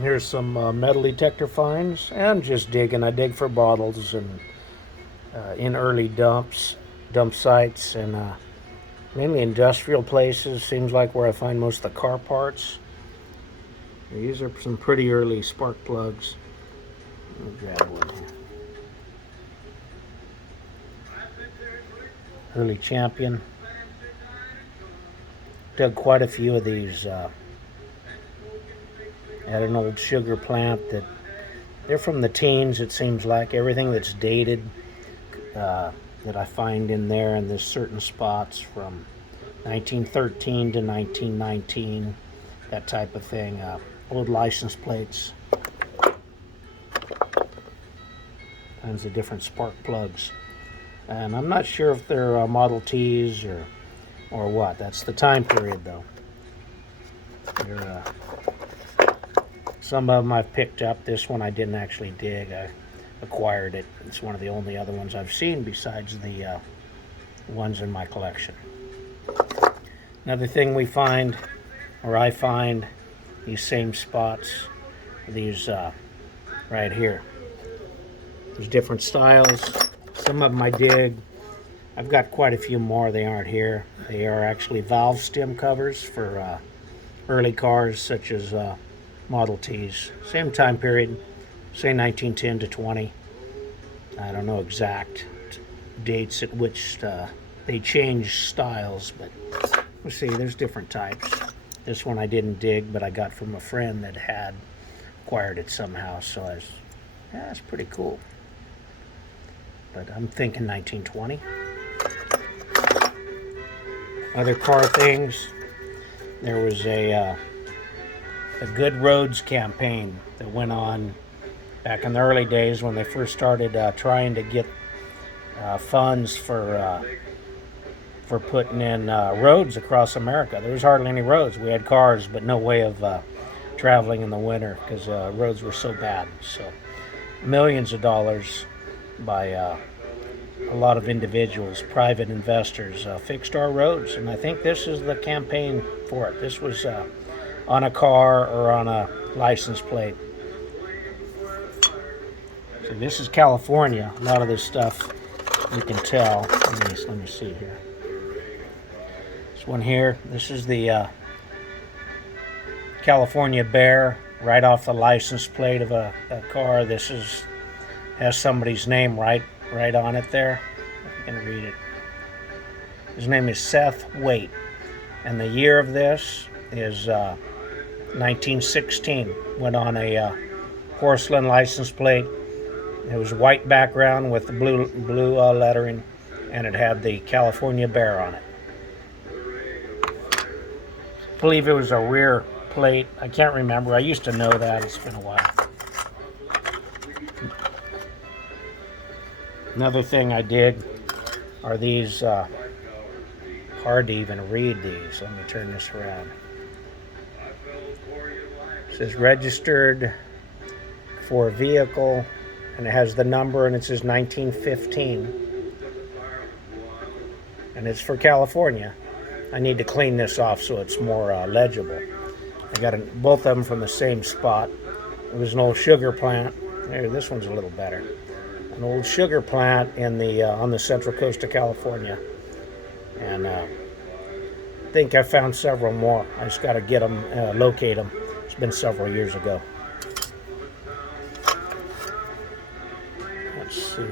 Here's some metal detector finds, and just digging. I dig for bottles and in early dump sites, and mainly industrial places. Seems like where I find most of the car parts. These are some pretty early spark plugs. Let me grab one here. Early Champion. Dug quite a few of these at an old sugar plant that they're from the teens. It seems like everything that's dated that I find in there in this certain spots from 1913 to 1919, that type of thing. Old license plates, kinds of different spark plugs, and I'm not sure if they're Model Ts or what. That's the time period though. Some of them I've picked up. This one I didn't actually dig. I acquired it. It's one of the only other ones I've seen besides the ones in my collection. Another thing we find, or I find, these same spots, these right here. There's different styles. Some of them I dig. I've got quite a few more. They aren't here. They are actually valve stem covers for early cars such as Model Ts. Same time period, say 1910 to 20. I don't know exact dates at which they changed styles, but we'll see. There's different types. This one I didn't dig, but I got from a friend that had acquired it somehow, so I was, yeah, that's pretty cool. But I'm thinking 1920. Other car things. There was a Good Roads campaign that went on back in the early days when they first started trying to get funds for putting in roads across America. There was hardly any roads. We had cars, but no way of traveling in the winter because roads were so bad. So millions of dollars by a lot of individuals, private investors, fixed our roads. And I think this is the campaign for it. This was on a car or on a license plate. So this is California. A lot of this stuff you can tell. Let me see here. This one here. This is the California Bear, right off the license plate of a car. This has somebody's name right on it there. If you can read it. His name is Seth Waite, and the year of this is 1916. Went on a porcelain license plate. It was white background with the blue lettering, and it had the California Bear on it. I believe it was a rear plate. I can't remember. I used to know that. It's been a while. Another thing I dig are these, hard to even read these. Let me turn this around. It says registered for a vehicle, and it has the number, and it says 1915. And it's for California. I need to clean this off so it's more legible. I got both of them from the same spot. It was an old sugar plant. There, this one's a little better. An old sugar plant in the on the central coast of California, and I think I found several more. I just got to get them, locate them. It's been several years ago. Let's see.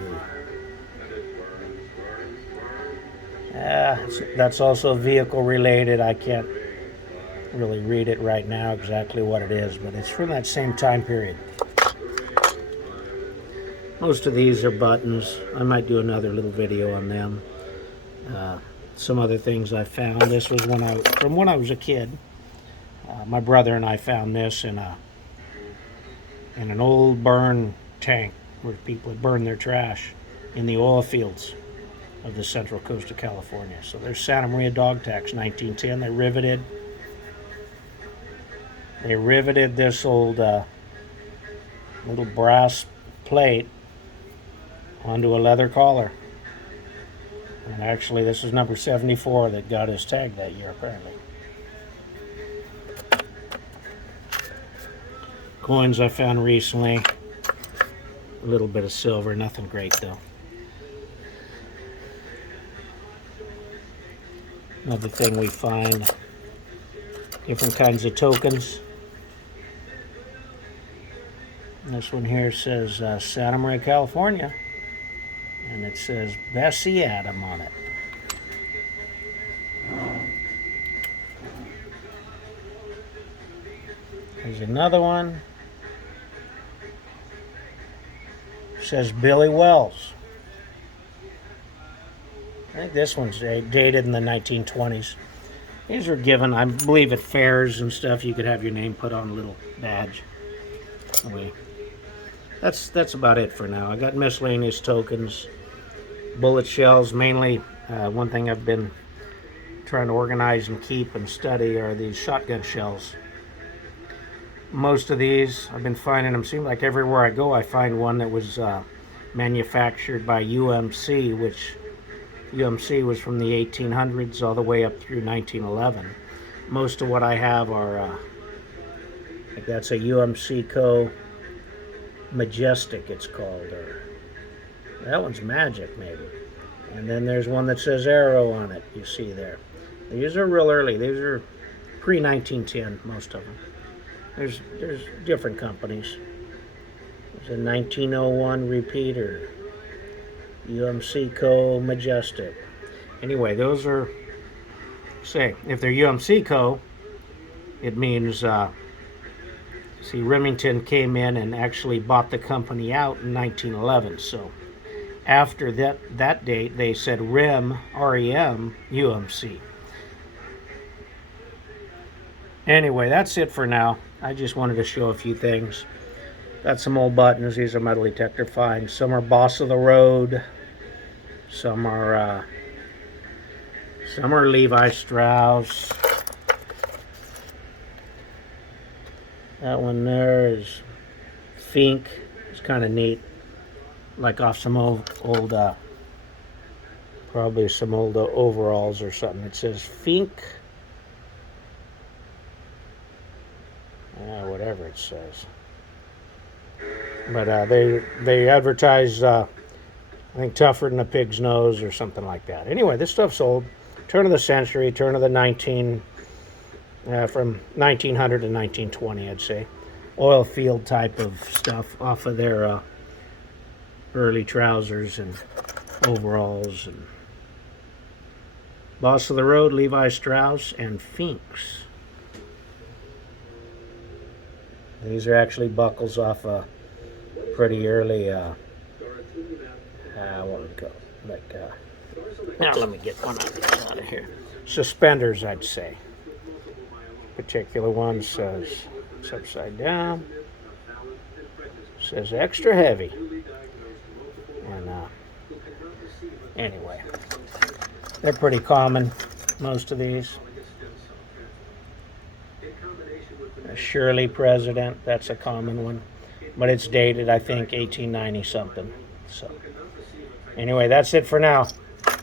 That's also vehicle related. I can't really read it right now exactly what it is, but it's from that same time period. Most of these are buttons. I might do another little video on them. Some other things I found. This was from when I was a kid. My brother and I found this in an old burn tank where people had burned their trash in the oil fields of the central coast of California. So there's Santa Maria dog tax, 1910. They riveted this old little brass plate onto a leather collar. And actually this is number 74 that got his tag that year, apparently. Of coins I found recently. A little bit of silver, nothing great though. Another thing we find, different kinds of tokens. This one here says Santa Maria, California, and it says Bessie Adam on it. There's another one. It says Billy Wells. I think this one's dated in the 1920s. These were given, I believe, at fairs and stuff. You could have your name put on a little badge. Anyway, that's about it for now. I got miscellaneous tokens, bullet shells. Mainly, one thing I've been trying to organize and keep and study are these shotgun shells. Most of these, I've been finding them, seem like everywhere I go I find one that was manufactured by UMC, which UMC was from the 1800s all the way up through 1911. Most of what I have are, like that's a UMC Co. Majestic it's called, or that one's Magic maybe. And then there's one that says Arrow on it, you see there. These are real early, these are pre-1910, most of them. There's different companies. There's a 1901 repeater, UMC Co. Majestic. Anyway, those are, say, if they're UMC Co., it means, see, Remington came in and actually bought the company out in 1911. So after that date, they said REM, R-E-M, UMC. Anyway, that's it for now. I just wanted to show a few things. Got some old buttons. These are metal detector finds. Some are Boss of the Road. Some are Levi Strauss. That one there is Fink. It's kind of neat. Like off some old probably some old overalls or something. It says Fink. Whatever it says. But they advertise, I think, tougher than a pig's nose or something like that. Anyway, this stuff's old. Turn of the century, turn of the from 1900 to 1920, I'd say. Oil field type of stuff off of their early trousers and overalls. And Boss of the Road, Levi Strauss, and Finks. These are actually buckles off a pretty early, I won't go, like, now let me get one of these out of here. Suspenders, I'd say. Particular one says, it's upside down, says extra heavy. And anyway, they're pretty common, most of these. Shirley President, that's a common one, but it's dated, I think, 1890 something. So anyway, that's it for now.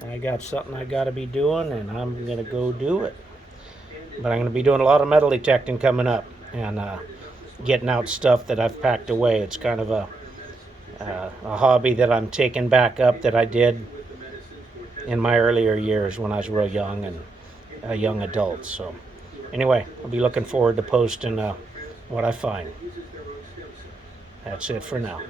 I got something I got to be doing, and I'm gonna go do it. But I'm gonna be doing a lot of metal detecting coming up, and getting out stuff that I've packed away. It's kind of a hobby that I'm taking back up that I did in my earlier years when I was real young and a young adult. So anyway, I'll be looking forward to posting what I find. That's it for now.